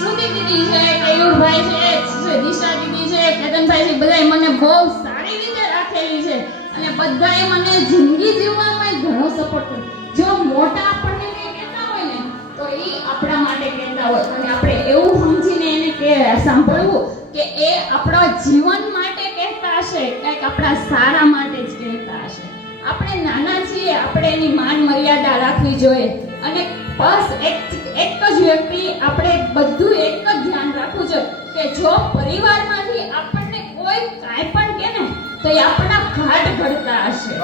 શ્રુતિ દીદી છે, કેયુરભાઈ છે દિશા દીદી છે, કેતનભાઈ છે બધાય મને બહુ સારી રીતે રાખેલી છે. અને બધાએ મને જિંદગી જીવવામાં ઘણો સપોર્ટ કર્યો. જો મોટા આપણને કંઈ કહેતા હોય ને, તો એ આપણા માટે કહેતા હોય. અને આપણે એવું સમજીને એને કે સાંભળવું કે એ આપણા જીવન માટે કહેતા હશે, કંઈક આપણા સારા માટે જ કહેતા હશે. આપણે નાના છીએ, આપણે એની માન મર્યાદા રાખવી જોઈએ. અને બસ એક બધું એક જ ધ્યાન રાખવું જોઈએ કે જો પરિવારમાંથી આપણને કોઈ કાંઈ પણ કે ને તો એ આપણા ઘાટ ઘડતા હશે.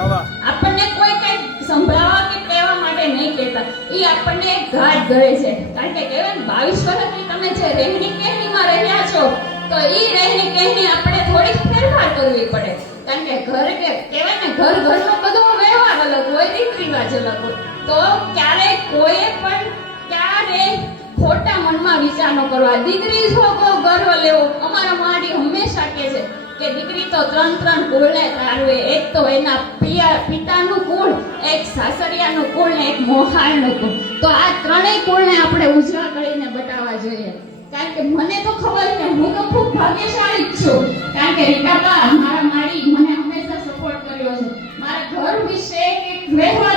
આપણને કોઈ કંઈ સંભળાવવા કે કહેવા માટે નહીં કહેતા. એ આપણને ઘાટ ઘડે છે. કારણ કે કહેવાય ને બાવીસ વર્ષની તમે જે રહેણી કહેણીમાં રહ્યા છો તો એ રહેણી કહેણી આપણે થોડીક ફેરફાર કરવી પડે. કારણ કે ઘર કે કહેવાય ને ઘર ઘરનો બધો વ્યવહાર અલગ હોય રીત રિવાજ અલગ હોય. તો ક્યારેય કોઈએ પણ ક્યારે ખોટા વિચાર કરવા. દીકરી છોકરો ગર્વ લેવો, અમારા માડી હંમેશા કહે છે કે દીકરી તો ત્રણ ત્રણ કુળને તારવે એક તો એના પિયા, પિતાનું કુળ એક સાસરિયાનું કુળ ને એક મોહાળનું કુળ તો આ ત્રણેય કુળને આપણે ઉજળા કરીને બતાવવા જોઈએ. કારણ કે મને તો ખબર છે, હું તો ખૂબ ભાગ્યશાળી જ છું. કારણ કે રીટાબા મારા મારી મને હંમેશા સપોર્ટ કર્યો છે. મારા ઘર વિશે એક વ્યવહાર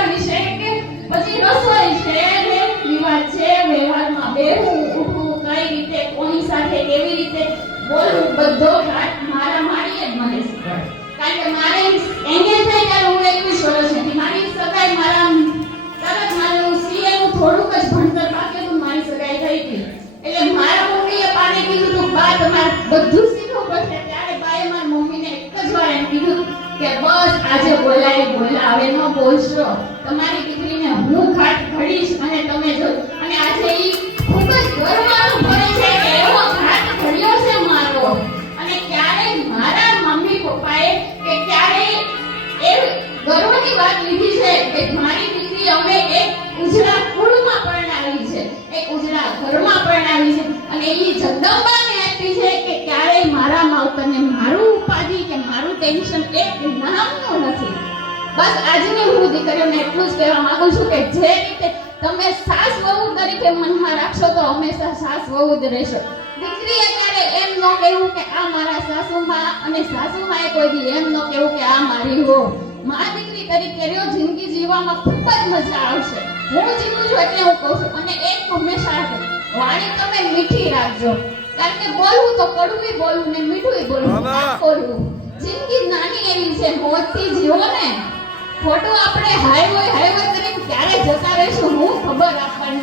બોલવું બધો મારા માળીએ જ મને શીખવાડ્યો કારણ કે મારે એંગેજ થાય હું એકવીસ વર્ષ હતી મારી સગાઈ મારા તરત થોડુંક જ ભણતર બાકી હતું, મારી સગાઈ થઈ હતી એટલે મારા મમ્મીએ પાને કીધું તું, બા, તમારે બધું શીખવું પડશે. ત્યારે બાએ મારી મમ્મીને એક જ વાર એમ કીધું કે, બસ, આજે બોલાય, બોલાવે, ન બોલશો. તમારી ગર્વની વાત લીધી છે કે મારી દીકરી અમે એક ઉજળા કુળમાં પરણાવી છે. એક ઉજળા ઘરમાં પરણાવી છે. અને એ જગદંબાને આપી છે કે ક્યારેય મારા માવતરને મારું ઉપાધિ કે મારું ટેન્શન એક નામનું નથી. બસ આજની હું દીકરીઓને એટલું જ કહેવા માંગુ છું કે જે રીતે તમે સાસ વહુ તરીકે મનમાં રાખશો તો હંમેશા સાસ વહુ જ રહેશો. દીકરીએ ક્યારે એમ ન કહેવું કે આ મારા સાસુમાં અને સાસુમાં એ કોઈ એમ ન કહેવું કે આ મારી હો મા દીકરી તરીકે રહ્યો જિંદગી જીવવામાં ખૂબ જ મજા આવશે. હું જીવું છું એટલે હું કહું છું. અને એક હંમેશા વાણી તમે મીઠી રાખજો. કારણ કે બોલવું તો કડવું બોલવું ને મીઠું બોલવું. બોલવું જિંદગી નાની એવી છે. મોજથી જીવો ને. ખોટું આપણે હાઈવે હાઈવે કરીને ક્યારે જતા રહીશું હું ખબર આપણને.